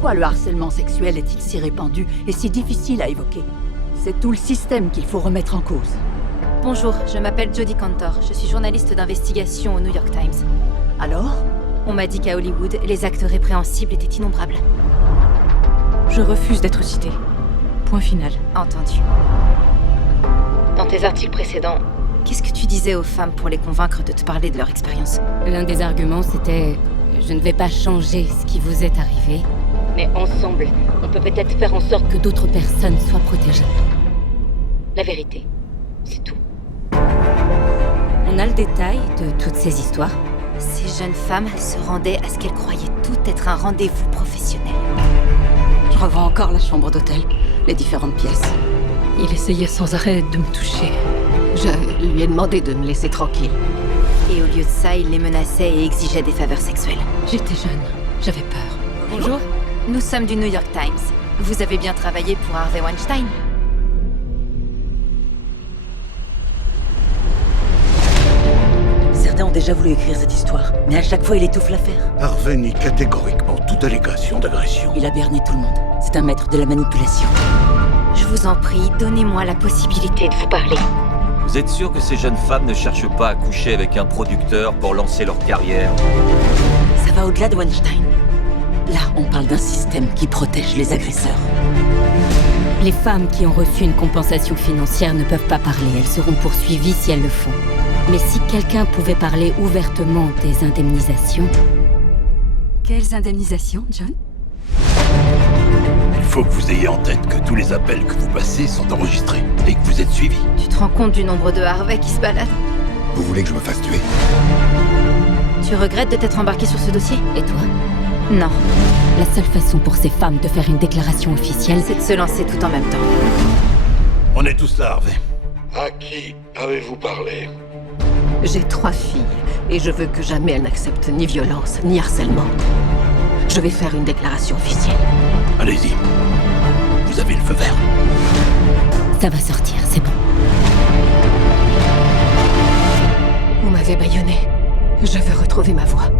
Pourquoi le harcèlement sexuel est-il si répandu et si difficile à évoquer? C'est tout le système qu'il faut remettre en cause. Bonjour, je m'appelle Jodie Cantor. Je suis journaliste d'investigation au New York Times. Alors? On m'a dit qu'à Hollywood, les actes répréhensibles étaient innombrables. Je refuse d'être citée. Point final. Entendu. Dans tes articles précédents, qu'est-ce que tu disais aux femmes pour les convaincre de te parler de leur expérience? L'un des arguments, c'était « Je ne vais pas changer ce qui vous est arrivé, mais ensemble, on peut peut-être faire en sorte que d'autres personnes soient protégées. » La vérité, c'est tout. On a le détail de toutes ces histoires. Ces jeunes femmes se rendaient à ce qu'elles croyaient tout être un rendez-vous professionnel. Je revois encore la chambre d'hôtel, les différentes pièces. Il essayait sans arrêt de me toucher. Je lui ai demandé de me laisser tranquille. Et au lieu de ça, il les menaçait et exigeait des faveurs sexuelles. J'étais jeune, j'avais peur. Bonjour. Nous sommes du New York Times. Vous avez bien travaillé pour Harvey Weinstein? Certains ont déjà voulu écrire cette histoire, mais à chaque fois il étouffe l'affaire. Harvey nie catégoriquement toute allégation d'agression. Il a berné tout le monde. C'est un maître de la manipulation. Je vous en prie, donnez-moi la possibilité de vous parler. Vous êtes sûr que ces jeunes femmes ne cherchent pas à coucher avec un producteur pour lancer leur carrière? Ça va au-delà de Weinstein. Là, on parle d'un système qui protège les agresseurs. Les femmes qui ont reçu une compensation financière ne peuvent pas parler. Elles seront poursuivies si elles le font. Mais si quelqu'un pouvait parler ouvertement des indemnisations... Quelles indemnisations, John? Il faut que vous ayez en tête que tous les appels que vous passez sont enregistrés et que vous êtes suivis. Tu te rends compte du nombre de Harvey qui se baladent? Vous voulez que je me fasse tuer? Tu regrettes de t'être embarqué sur ce dossier? Et toi? Non, La seule façon pour ces femmes de faire une déclaration officielle, c'est de se lancer tout en même temps. On est tous là, Harvey. À qui avez-vous parlé? J'ai 3 filles et je veux que jamais elles n'acceptent ni violence, ni harcèlement. Je vais faire une déclaration officielle. Allez-y. Vous avez le feu vert. ça va sortir, c'est bon. Vous m'avez bâillonné. Je veux retrouver ma voix.